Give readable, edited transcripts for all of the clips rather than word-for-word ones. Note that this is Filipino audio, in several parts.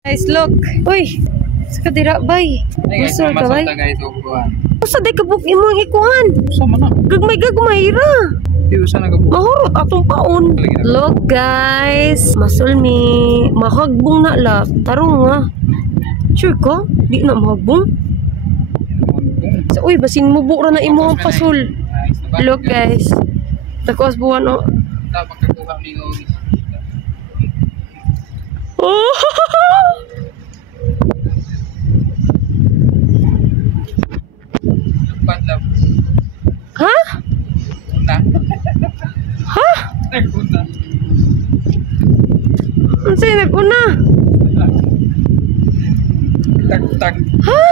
Guys, look. Uy, sa dira bay. Masol ka bay. Usa day kabuk imong ikuan. Sama na. Gagmay ra. Di usa na kabuk. Mahurot atong paon. Look guys, masol mi mahagbong na la. Tarong nga. Sure ka? Di na mahagbong. So, uy, basin mo bukra na imo ang pasol. Look guys. Takos buwan o. Dapat kakuha ni Oris. Oh! Padlap. Ha? Una. Ha? Naguna. Ano sa'yo nag-una? Tag-tag. Ha?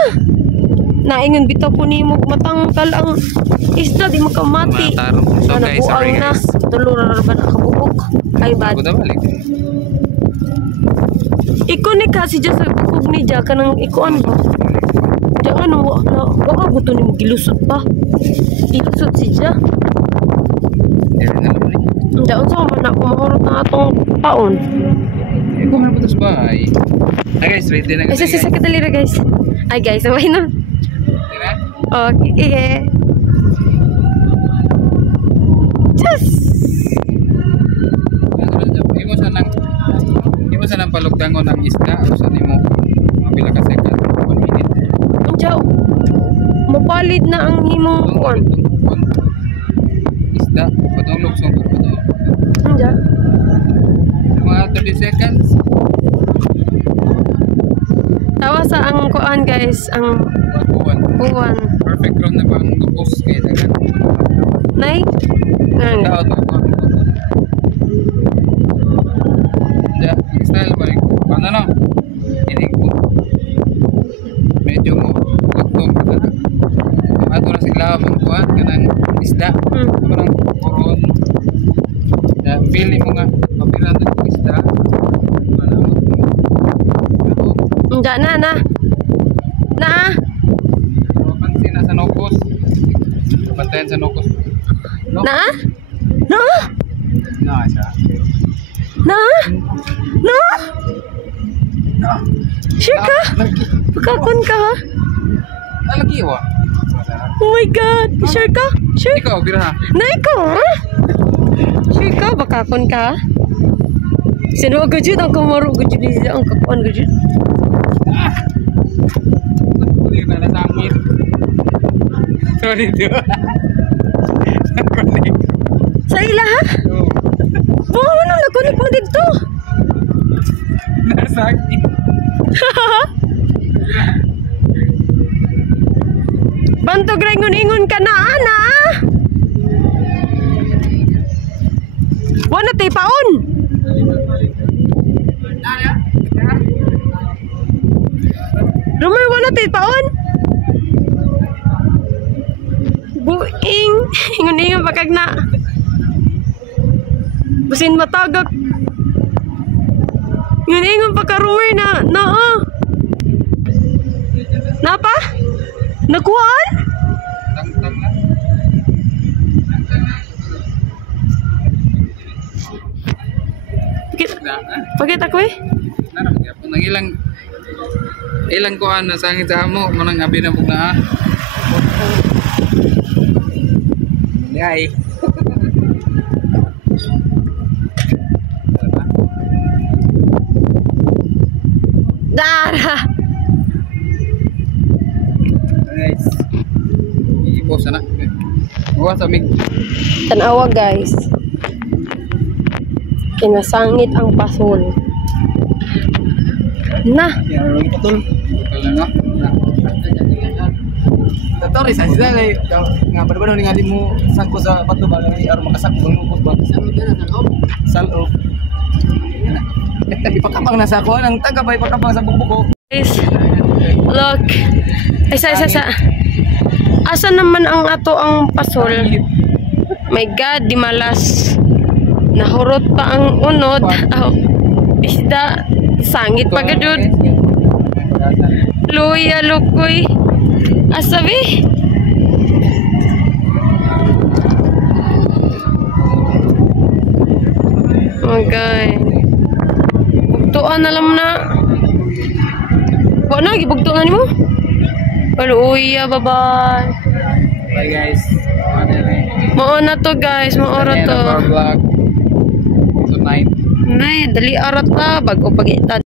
Naingon bitaw po ni mo matangkal ang isda, di makamati. Matarong. So guys, sorry na. guys. Tulura na ba nakabukok? Ay bad. Ako balik. Ikonik ka si Diyas sa bukog ni Diyas ka nang ikuan ba? Diyan ano, baka gusto ni mo gilusot pa. Gilusot si Diyas. Diyan sa man ako mahurot na atong paon. Eh, kung mabutas ba ay? Ay guys, ready na Ay, sa kadalira guys. Ay guys, sabay na. Diba? Okay. Diyas! Imo sa nang palugdangon ang isda o sa nimo mga pila ka second 1 minute. Diyan, mapalid na ang himong kuan. Isda patong luksong ko pa. Diyan. Mga 30 seconds. Tawa sa ang kuan guys, ang buwan. Perfect round na pang lupos kay dagan. Nay? Nang. Daot na po. Ya, style balik. Ano no? Ini ko. Medyo mo lutong pa ta. Ato na sigla mo kuan kanang isda. Parang koron. Ya, feel mo nga mapila na isda. Enggak na. Pansin na sa nokos. Bantayan sa nokos. Na? Na siya. Na? Sure ka? Pagkakon ka ha? Lagi wa. Oh my God! Sure ka? Sure? Ikaw bira. Na ikaw ha? Sure ka? Bakakon ka ha? Sino ang gajud? Ang kamaro gajud niya. Ang kakuan gajud. Hindi na nasangit. Sorry diba? Sa ila ha? Oo, ano? Nakunik mo dito. Nasangit. Bantog ringon-ingon ka na, ana. Wala tayo paon. Rumor, wala tayo paon. Buing. Ingon-ingon pagkag na. Basin matagak. Ingon-ingon pagka-rumor na. Napa? Nakuhaan? Tang-tang na. Pakita ko eh. Kung ilang kuan na sangit sa amo, manang abi na buga. Yay. Dara. Guys. Ipo sana. Wa sa mig. Tanawa guys. Kinasangit ang pasol. Na. Yang betul. Kalau Tatori sa sila nga berbeda dengan dimu sangko sa batu balang ni arum makasak bangukos ba. Salo. Ipakapang na sa ako nang taga bay pakapang sa bukbuko. Guys, look. Isa. Asa naman ang ato ang pasol? My God, di malas. Nahurot pa ang unod. Oh, isda. Sangit pa gadud. Luya, lukoy. Asabi? Okay. Tuan alam na. na, gibugtungan mo. Paluya, bye-bye. Bye guys. Mao na to guys, mao ra to. Vlog tonight. Nay, dali arat ta bago pag